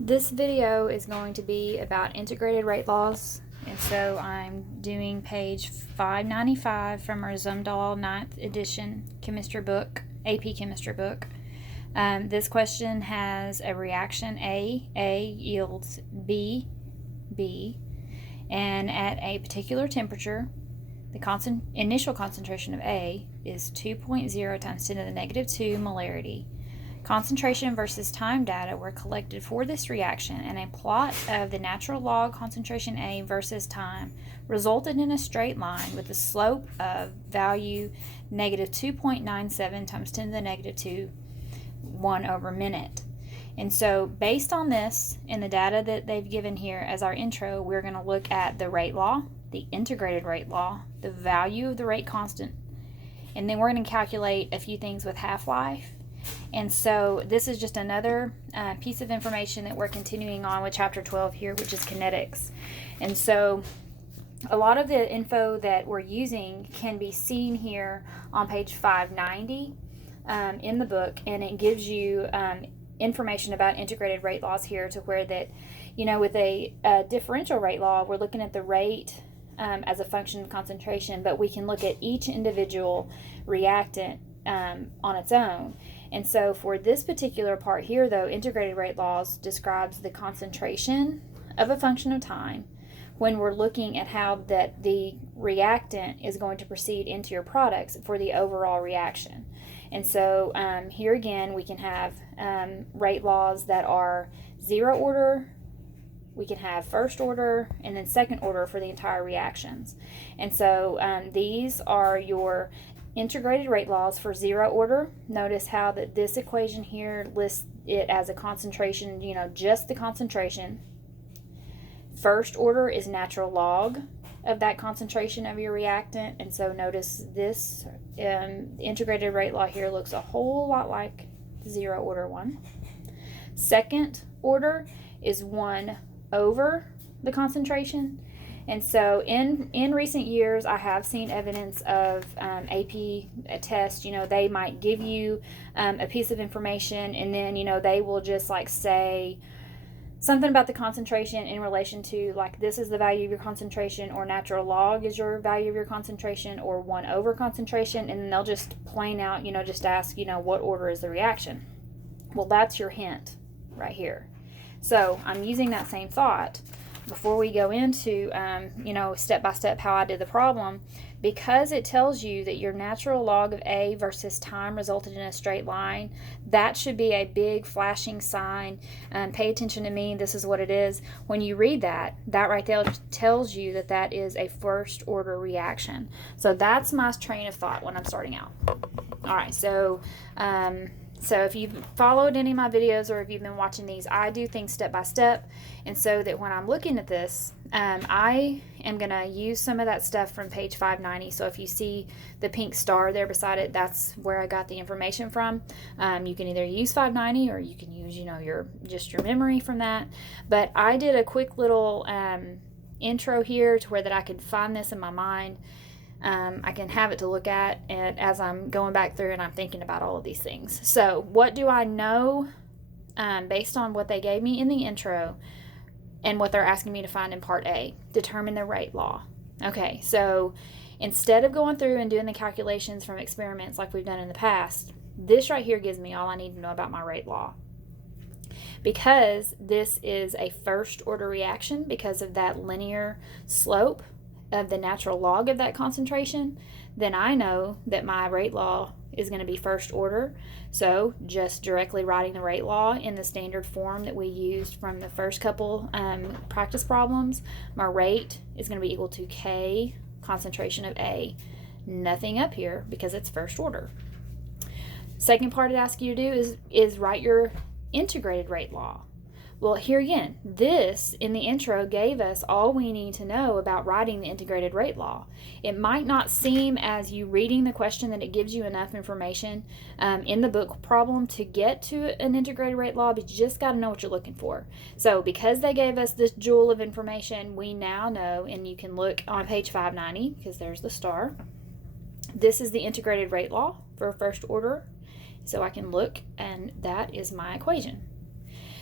This video is going to be about integrated rate laws, and so I'm doing page 595 from our Zumdahl 9th edition chemistry book, AP chemistry book. This question has a reaction A yields B, and at a particular temperature, the initial concentration of A is 2.0 times 10 to the negative 2 molarity. Concentration versus time data were collected for this reaction, and a plot of the natural log concentration A versus time resulted in a straight line with a slope of value negative 2.97 times 10 to the negative 2, 1 over minute. And so based on this and the data that they've given here as our intro, we're going to look at the rate law, the integrated rate law, the value of the rate constant, and then we're going to calculate a few things with half-life. And so this is just another piece of information that we're continuing on with chapter 12 here, which is kinetics. And so a lot of the info that we're using can be seen here on page 590 in the book, and it gives you information about integrated rate laws here, to where that, with a differential rate law, we're looking at the rate as a function of concentration, but we can look at each individual reactant on its own. And so for this particular part here, though, integrated rate laws describes the concentration of a function of time when we're looking at how that the reactant is going to proceed into your products for the overall reaction. And so here again, we can have rate laws that are zero order, we can have first order, and then second order for the entire reactions. And so these are your integrated rate laws for zero order. Notice how that this equation here lists it as a concentration, just the concentration. First order is natural log of that concentration of your reactant, and so notice this integrated rate law here looks a whole lot like the zero order one. Second order is 1 over the concentration. And so in recent years, I have seen evidence of AP tests. They might give you a piece of information, and then, they will just say something about the concentration in relation to, this is the value of your concentration, or natural log is your value of your concentration, or 1 over concentration, and then they'll just plain out, just ask, what order is the reaction? Well, that's your hint right here. So I'm using that same thought before we go into, step by step how I did the problem, because it tells you that your natural log of A versus time resulted in a straight line. That should be a big flashing sign. Pay attention to me. This is what it is. When you read that right there tells you that that is a first order reaction. So that's my train of thought when I'm starting out. All right, so if you've followed any of my videos, or if you've been watching these, I do things step by step. And so that when I'm looking at this, I am going to use some of that stuff from page 590. So if you see the pink star there beside it, that's where I got the information from. You can either use 590, or you can use, your memory from that. But I did a quick little intro here to where that I could find this in my mind. I can have it to look at, and as I'm going back through and I'm thinking about all of these things. So what do I know based on what they gave me in the intro and what they're asking me to find in part A? Determine the rate law. Okay, so instead of going through and doing the calculations from experiments like we've done in the past, this right here gives me all I need to know about my rate law. Because this is a first order reaction, because of that linear slope of the natural log of that concentration, then I know that my rate law is going to be first order. So just directly writing the rate law in the standard form that we used from the first couple practice problems, my rate is going to be equal to K concentration of A. Nothing up here because it's first order. Second part it asks you to do is write your integrated rate law. Well, here again, this in the intro gave us all we need to know about writing the integrated rate law. It might not seem, as you reading the question, that it gives you enough information in the book problem to get to an integrated rate law, but you just got to know what you're looking for. So because they gave us this jewel of information, we now know, and you can look on page 590 because there's the star. This is the integrated rate law for first order. So I can look, and that is my equation.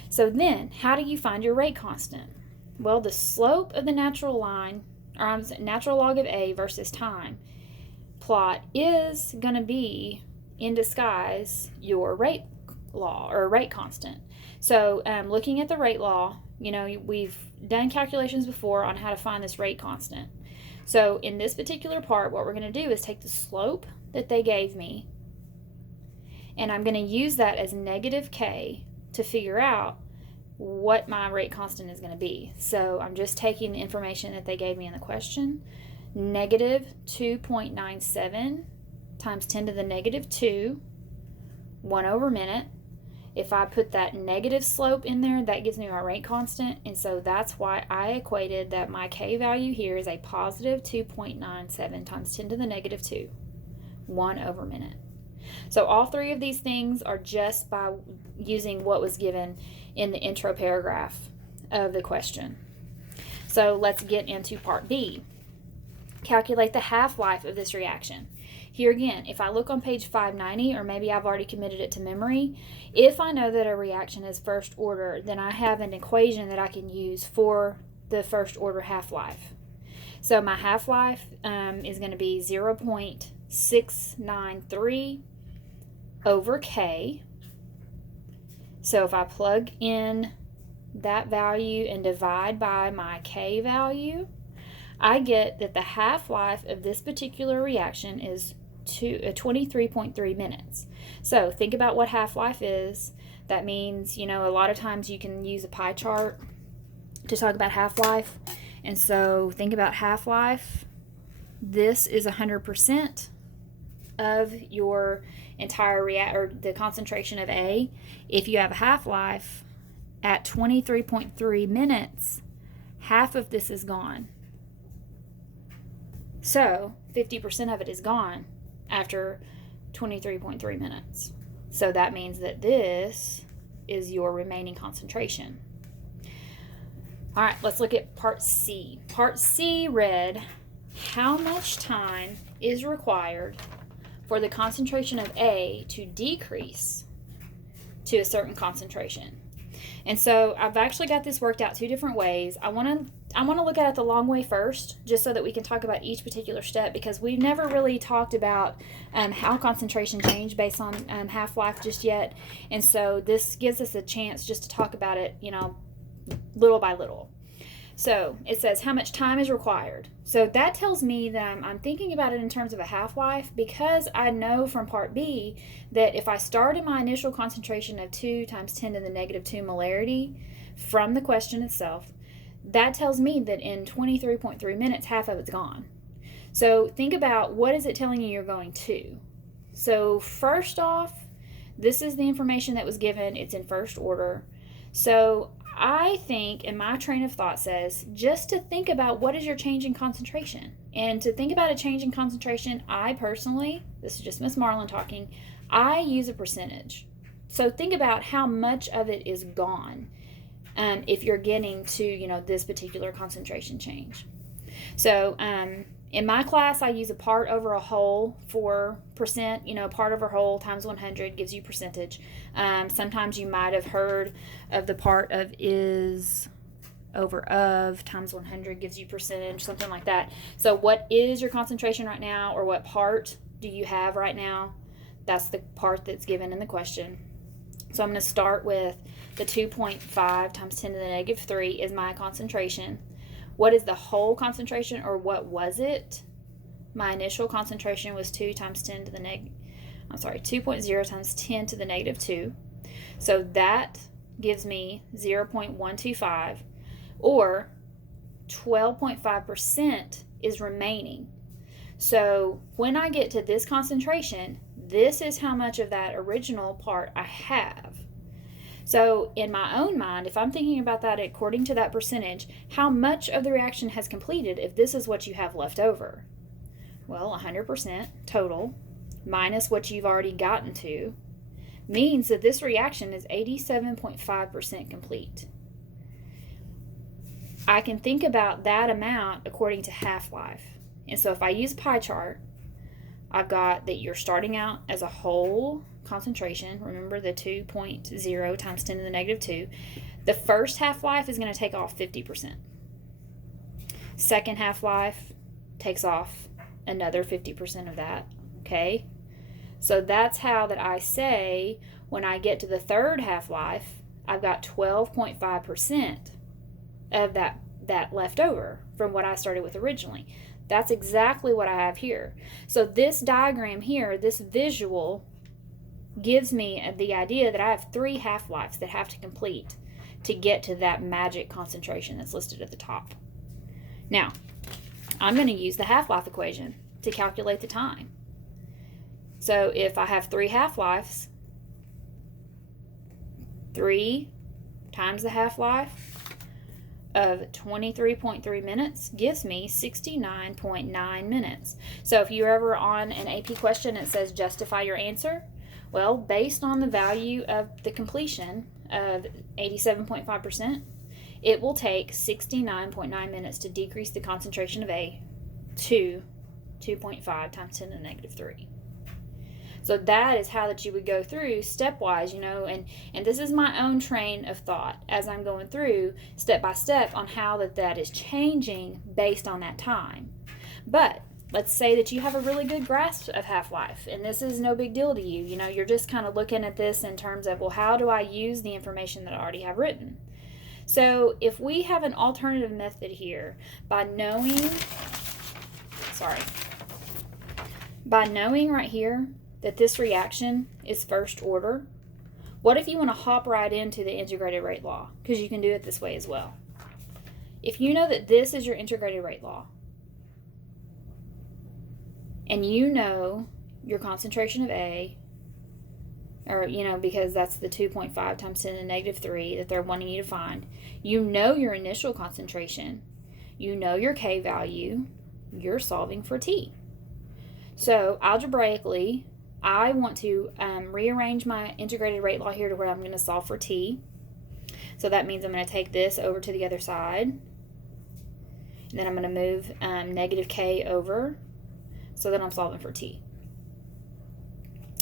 So then, how do you find your rate constant? Well, the slope of the natural line, or natural log of A versus time plot is going to be, in disguise, your rate law or rate constant. So looking at the rate law, we've done calculations before on how to find this rate constant. So in this particular part, what we're going to do is take the slope that they gave me, and I'm going to use that as negative k to figure out what my rate constant is going to be. So I'm just taking the information that they gave me in the question, negative 2.97 times 10 to the negative 2, 1 over minute. If I put that negative slope in there, that gives me my rate constant, and so that's why I equated that my k value here is a positive 2.97 times 10 to the negative 2, 1 over minute. So all three of these things are just by using what was given in the intro paragraph of the question. So let's get into part B. Calculate the half-life of this reaction. Here again, if I look on page 590, or maybe I've already committed it to memory, if I know that a reaction is first order, then I have an equation that I can use for the first order half-life. So my half-life is going to be 0.693 over k. So if I plug in that value and divide by my k value, I get that the half-life of this particular reaction is 23.3 minutes. So think about what half-life is. That means, a lot of times you can use a pie chart to talk about half-life. And so think about half-life. This is 100% of your entire or the concentration of A. If you have a half-life at 23.3 minutes, half of this is gone. So 50% of it is gone after 23.3 minutes. So that means that this is your remaining concentration. All right, let's look at part C. Part C read, how much time is required for the concentration of A to decrease to a certain concentration? And so I've actually got this worked out two different ways. I want to look at it the long way first, just so that we can talk about each particular step, because we've never really talked about how concentration changed based on half-life just yet. And so this gives us a chance just to talk about it, little by little. So it says how much time is required. So that tells me that I'm thinking about it in terms of a half-life, because I know from part B that if I start at my initial concentration of 2 times 10 to the negative 2 molarity from the question itself, that tells me that in 23.3 minutes, half of it's gone. So think about, what is it telling you you're going to? So first off, this is the information that was given. It's in first order. So I think, and my train of thought says, just to think about what is your change in concentration. And to think about a change in concentration, I personally, this is just Miss Marlin talking, I use a percentage. So think about how much of it is gone if you're getting to, this particular concentration change. So in my class, I use a part over a whole for percent. Part over whole times 100 gives you percentage. Sometimes you might have heard of the part of is over of times 100 gives you percentage, something like that. So what is your concentration right now, or what part do you have right now? That's the part that's given in the question. So I'm going to start with the 2.5 times 10 to the negative 3 is my concentration. What is the whole concentration, or what was it? My initial concentration was 2 times 10 to the 2.0 times 10 to the negative 2. So that gives me 0.125, or 12.5% is remaining. So when I get to this concentration, this is how much of that original part I have. So in my own mind, if I'm thinking about that according to that percentage, how much of the reaction has completed if this is what you have left over? Well, 100% total minus what you've already gotten to means that this reaction is 87.5% complete. I can think about that amount according to half-life. And so if I use a pie chart, I've got that you're starting out as a whole concentration, remember the 2.0 times 10 to the negative 2, the first half-life is going to take off 50%. Second half-life takes off another 50% of that, okay? So that's how that I say when I get to the third half-life, I've got 12.5% of that left over from what I started with originally. That's exactly what I have here. So this diagram here, this visual, gives me the idea that I have 3 half-lives that have to complete to get to that magic concentration that's listed at the top. Now, I'm going to use the half-life equation to calculate the time. So if I have 3 half-lives, 3 times the half-life of 23.3 minutes gives me 69.9 minutes. So if you're ever on an AP question that says justify your answer, well, based on the value of the completion of 87.5%, it will take 69.9 minutes to decrease the concentration of A to 2.5 times 10 to the negative 3. So that is how that you would go through stepwise, and this is my own train of thought as I'm going through step by step on how that is changing based on that time. But let's say that you have a really good grasp of half-life, and this is no big deal to you. You're just kind of looking at this in terms of, well, how do I use the information that I already have written? So if we have an alternative method here, by knowing right here that this reaction is first order, what if you want to hop right into the integrated rate law? Because you can do it this way as well. If you know that this is your integrated rate law, and you know your concentration of A, or, because that's the 2.5 times 10 to the negative 3 that they're wanting you to find, you know your initial concentration, you know your K value, you're solving for T. So algebraically, I want to rearrange my integrated rate law here to where I'm going to solve for T. So that means I'm going to take this over to the other side. And then I'm going to move negative K over so that I'm solving for T.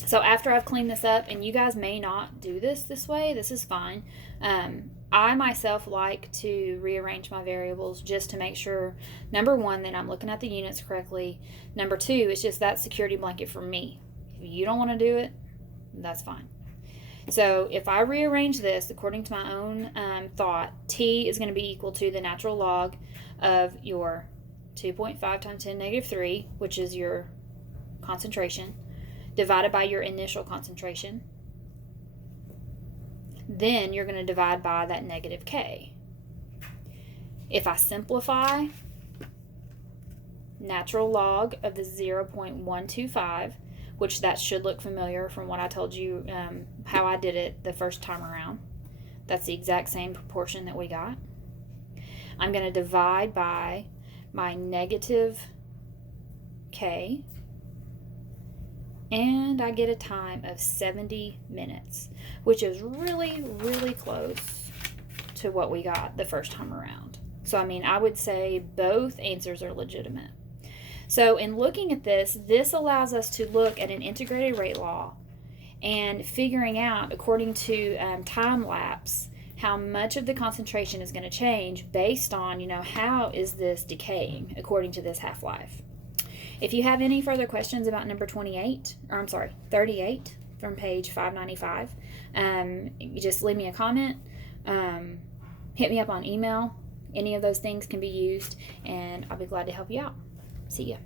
So after I've cleaned this up, and you guys may not do this way, this is fine. I myself like to rearrange my variables just to make sure, number one, that I'm looking at the units correctly. Number two, it's just that security blanket for me. If you don't want to do it, that's fine. So if I rearrange this according to my own thought, T is going to be equal to the natural log of your 2.5 times 10 to the negative 3, which is your concentration, divided by your initial concentration. Then you're going to divide by that negative K. If I simplify, natural log of the 0.125, which that should look familiar from what I told you how I did it the first time around. That's the exact same proportion that we got. I'm going to divide by my negative K, and I get a time of 70 minutes, which is really, really close to what we got the first time around. So, I would say both answers are legitimate. So, in looking at this allows us to look at an integrated rate law and figuring out, according to time lapse, how much of the concentration is going to change based on, how is this decaying according to this half-life. If you have any further questions about number 38 from page 595, you just leave me a comment, hit me up on email. Any of those things can be used, and I'll be glad to help you out. See ya.